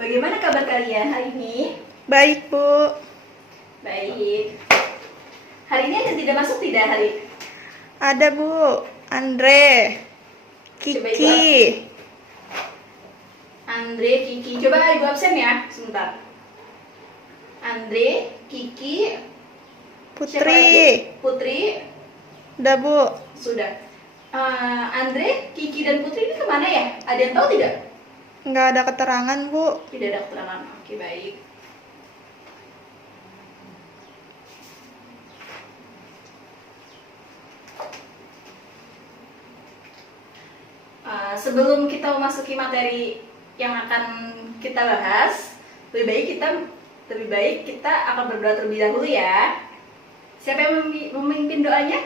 Bagaimana kabar kalian hari ini? Baik, Bu. Baik. Hari ini ada tidak masuk tidak hari? Ada, Bu. Andre, Coba Kiki, Andre, Kiki. Coba ibu absen ya, sebentar. Andre, Kiki, siapa Putri. lagi? Putri, Udah, Bu. sudah. Andre, Kiki dan Putri ini kemana ya? Ada yang tahu tidak? Nggak ada keterangan, Bu. Tidak ada keterangan. Oke, baik. Sebelum kita memasuki materi yang akan kita bahas, lebih baik kita akan berdoa terlebih dahulu ya. Siapa yang memimpin doanya?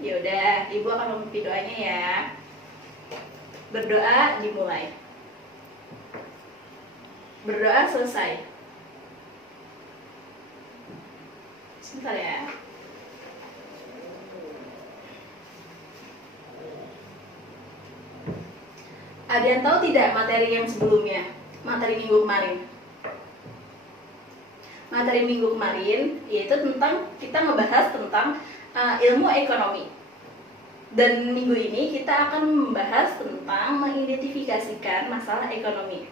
Yaudah, ibu akan memimpin doanya ya. Berdoa dimulai. Berdoa selesai. Sebentar ya. Ada yang tahu tidak materi yang sebelumnya? Materi minggu kemarin. Materi minggu kemarin yaitu tentang kita ngebahas tentang ilmu ekonomi. Dan minggu ini kita akan membahas tentang mengidentifikasikan masalah ekonomi.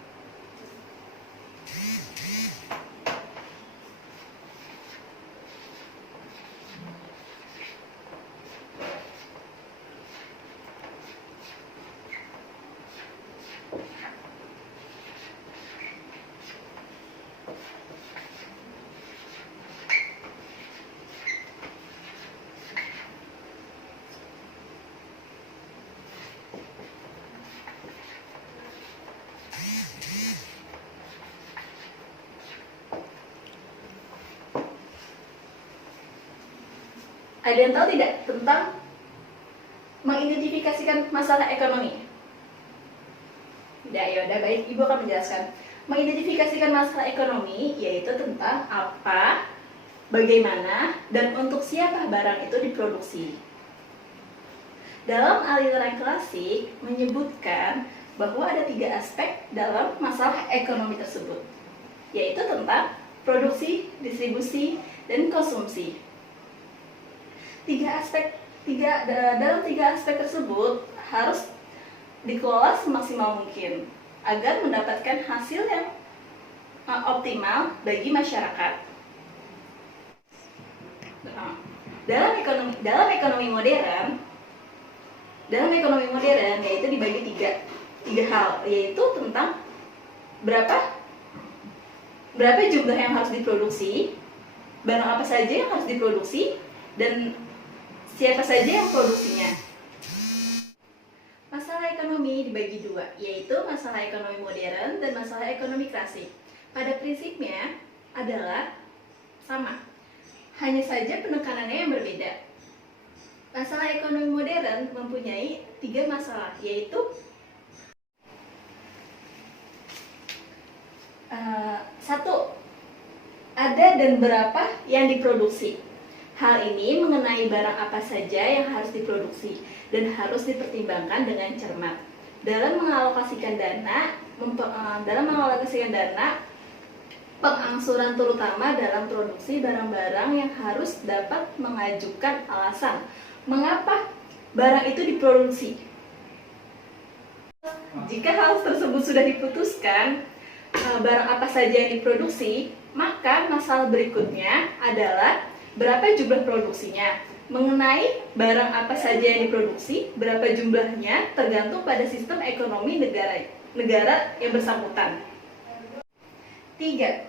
Ada yang tahu tidak tentang mengidentifikasikan masalah ekonomi? Ya udah baik, Ibu akan menjelaskan. Mengidentifikasikan masalah ekonomi yaitu tentang apa, bagaimana, dan untuk siapa barang itu diproduksi. Dalam aliran klasik menyebutkan bahwa ada 3 aspek dalam masalah ekonomi tersebut, yaitu tentang produksi, distribusi, dan konsumsi. Dalam tiga aspek tersebut harus dikelola semaksimal mungkin agar mendapatkan hasil yang optimal bagi masyarakat. Dalam ekonomi modern yaitu dibagi tiga hal, yaitu tentang berapa jumlah yang harus diproduksi, barang apa saja yang harus diproduksi, dan siapa saja yang produksinya. Masalah ekonomi dibagi 2, yaitu masalah ekonomi modern dan masalah ekonomi klasik. Pada prinsipnya adalah sama, hanya saja penekanannya yang berbeda. Masalah ekonomi modern mempunyai 3 masalah, yaitu 1. Ada dan berapa yang diproduksi. Hal ini mengenai barang apa saja yang harus diproduksi dan harus dipertimbangkan dengan cermat dalam mengalokasikan dana, pengangsuran terutama dalam produksi barang-barang yang harus dapat mengajukan alasan mengapa barang itu diproduksi. Jika hal tersebut sudah diputuskan, barang apa saja yang diproduksi, maka masalah berikutnya adalah berapa jumlah produksinya. Mengenai barang apa saja yang diproduksi, berapa jumlahnya tergantung pada sistem ekonomi negara yang bersangkutan. 3.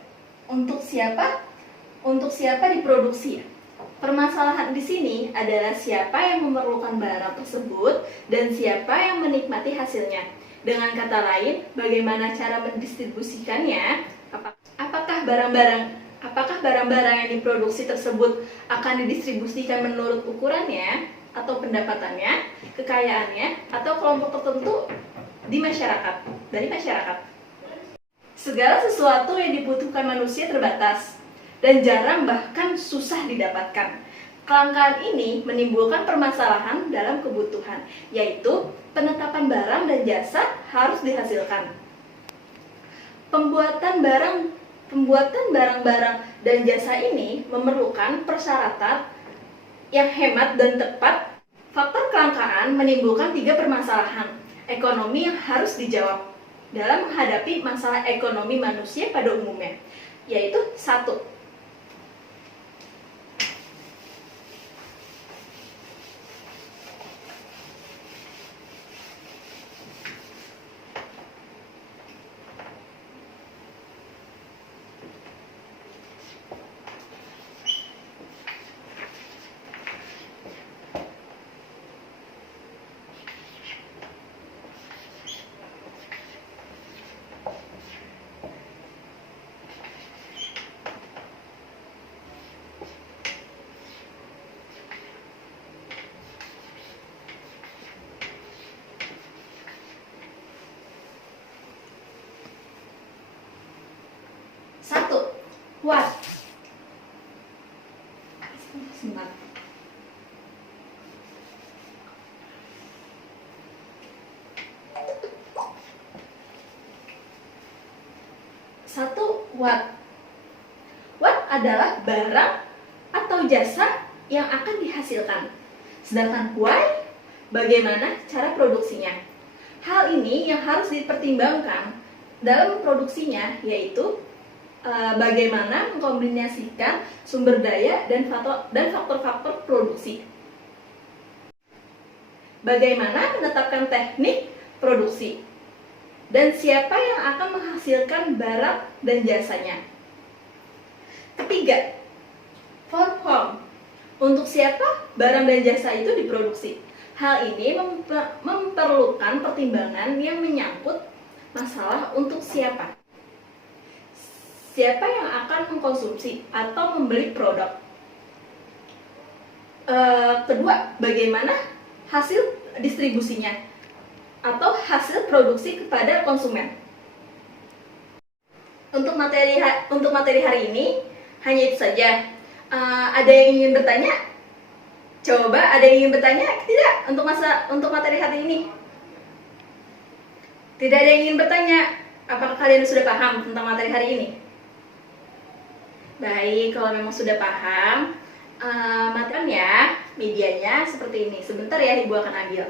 Untuk siapa diproduksi? Permasalahan di sini adalah siapa yang memerlukan barang tersebut dan siapa yang menikmati hasilnya. Dengan kata lain, bagaimana cara mendistribusikannya? Apakah barang-barang yang diproduksi tersebut akan didistribusikan menurut ukurannya, atau pendapatannya, kekayaannya, atau kelompok tertentu dari masyarakat. Segala sesuatu yang dibutuhkan manusia terbatas dan jarang bahkan susah didapatkan. Kelangkaan ini menimbulkan permasalahan dalam kebutuhan, yaitu penetapan barang dan jasa harus dihasilkan. Pembuatan barang-barang dan jasa ini memerlukan persyaratan yang hemat dan tepat. Faktor kelangkaan menimbulkan 3 permasalahan ekonomi yang harus dijawab dalam menghadapi masalah ekonomi manusia pada umumnya, yaitu 1. What? Sebentar. Satu, what? What adalah barang atau jasa yang akan dihasilkan. Sedangkan why, bagaimana cara produksinya. Hal ini yang harus dipertimbangkan dalam produksinya, yaitu bagaimana mengkombinasikan sumber daya dan faktor-faktor produksi. Bagaimana menetapkan teknik produksi. Dan siapa yang akan menghasilkan barang dan jasanya. Ketiga, for whom. Untuk siapa barang dan jasa itu diproduksi. Hal ini memerlukan pertimbangan yang menyangkut masalah untuk siapa. Siapa yang akan mengkonsumsi atau membeli produk. Kedua, bagaimana hasil distribusinya atau hasil produksi kepada konsumen. Untuk materi hari ini hanya itu saja. Ada yang ingin bertanya? Coba, ada yang ingin bertanya? Tidak, untuk materi hari ini. Tidak ada yang ingin bertanya. Apakah kalian sudah paham tentang materi hari ini? Baik, kalau memang sudah paham, matikan ya medianya seperti ini. Sebentar ya, Ibu akan ambil.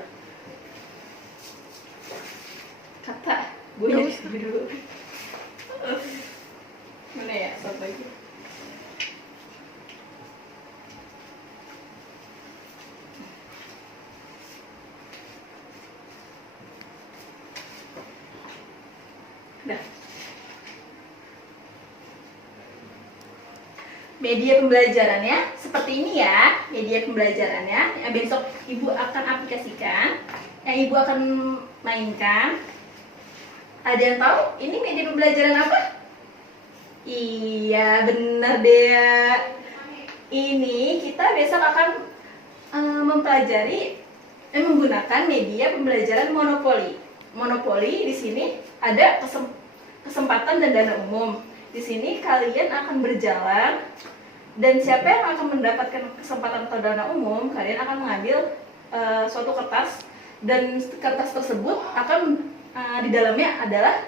Kata, Bu ya dulu. Mana ya, satu lagi. Udah. Media pembelajarannya seperti ini ya, media pembelajarannya yang besok Ibu akan aplikasikan, yang Ibu akan mainkan. Ada yang tahu ini media pembelajaran apa? Iya, benar deh. Ini kita besok akan menggunakan media pembelajaran monopoli. Monopoli di sini ada kesempatan dan dana umum. Di sini kalian akan berjalan dan siapa yang akan mendapatkan kesempatan atau dana umum, kalian akan mengambil suatu kertas dan kertas tersebut akan di dalamnya adalah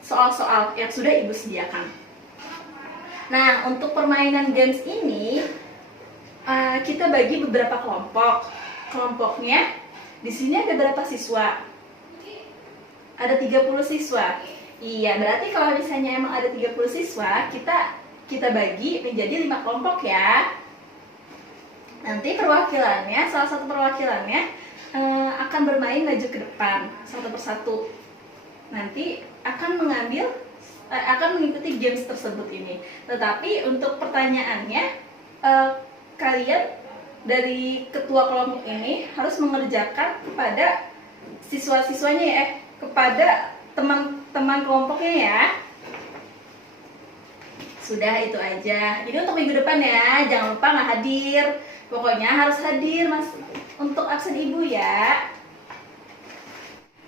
soal-soal yang sudah Ibu sediakan. Nah, untuk permainan games ini kita bagi beberapa kelompok. Kelompoknya di sini ada berapa siswa? Ada 30 siswa. Iya, berarti kalau misalnya emang ada 30 siswa, kita bagi menjadi 5 kelompok ya. Nanti perwakilannya, salah satu perwakilannya akan bermain maju ke depan satu persatu. Nanti akan mengikuti games tersebut ini. Tetapi untuk pertanyaannya, kalian dari ketua kelompok ini harus mengerjakan kepada siswa-siswanya ya, kepada teman-teman kelompoknya ya. Sudah, itu aja. Ini untuk minggu depan ya. Jangan lupa nggak hadir. Pokoknya harus hadir Mas untuk absen Ibu ya.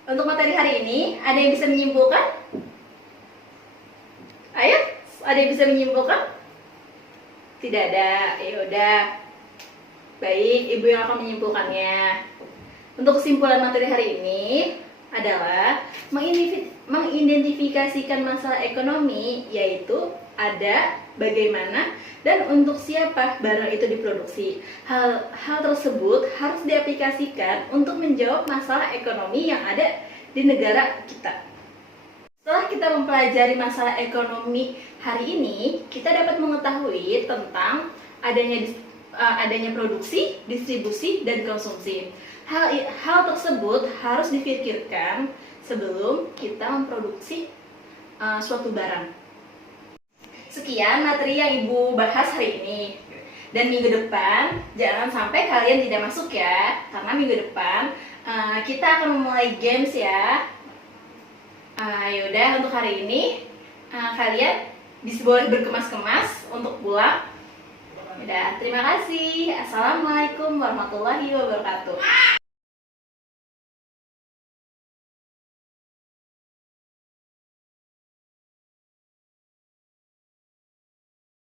Untuk materi hari ini, ada yang bisa menyimpulkan? Ayo, ada yang bisa menyimpulkan? Tidak ada. Ya udah. Baik, Ibu yang akan menyimpulkannya. Untuk kesimpulan materi hari ini adalah mengidentifikasikan masalah ekonomi, yaitu ada, bagaimana, dan untuk siapa barang itu diproduksi. Hal tersebut harus diaplikasikan untuk menjawab masalah ekonomi yang ada di negara kita. Setelah kita mempelajari masalah ekonomi hari ini, kita dapat mengetahui tentang adanya produksi, distribusi, dan konsumsi. Hal tersebut harus dipikirkan sebelum kita memproduksi suatu barang. Sekian materi yang Ibu bahas hari ini. Dan minggu depan jangan sampai kalian tidak masuk ya, karena minggu depan kita akan memulai games ya. Yaudah, untuk hari ini kalian boleh berkemas-kemas untuk pulang. Yaudah, terima kasih. Assalamualaikum warahmatullahi wabarakatuh.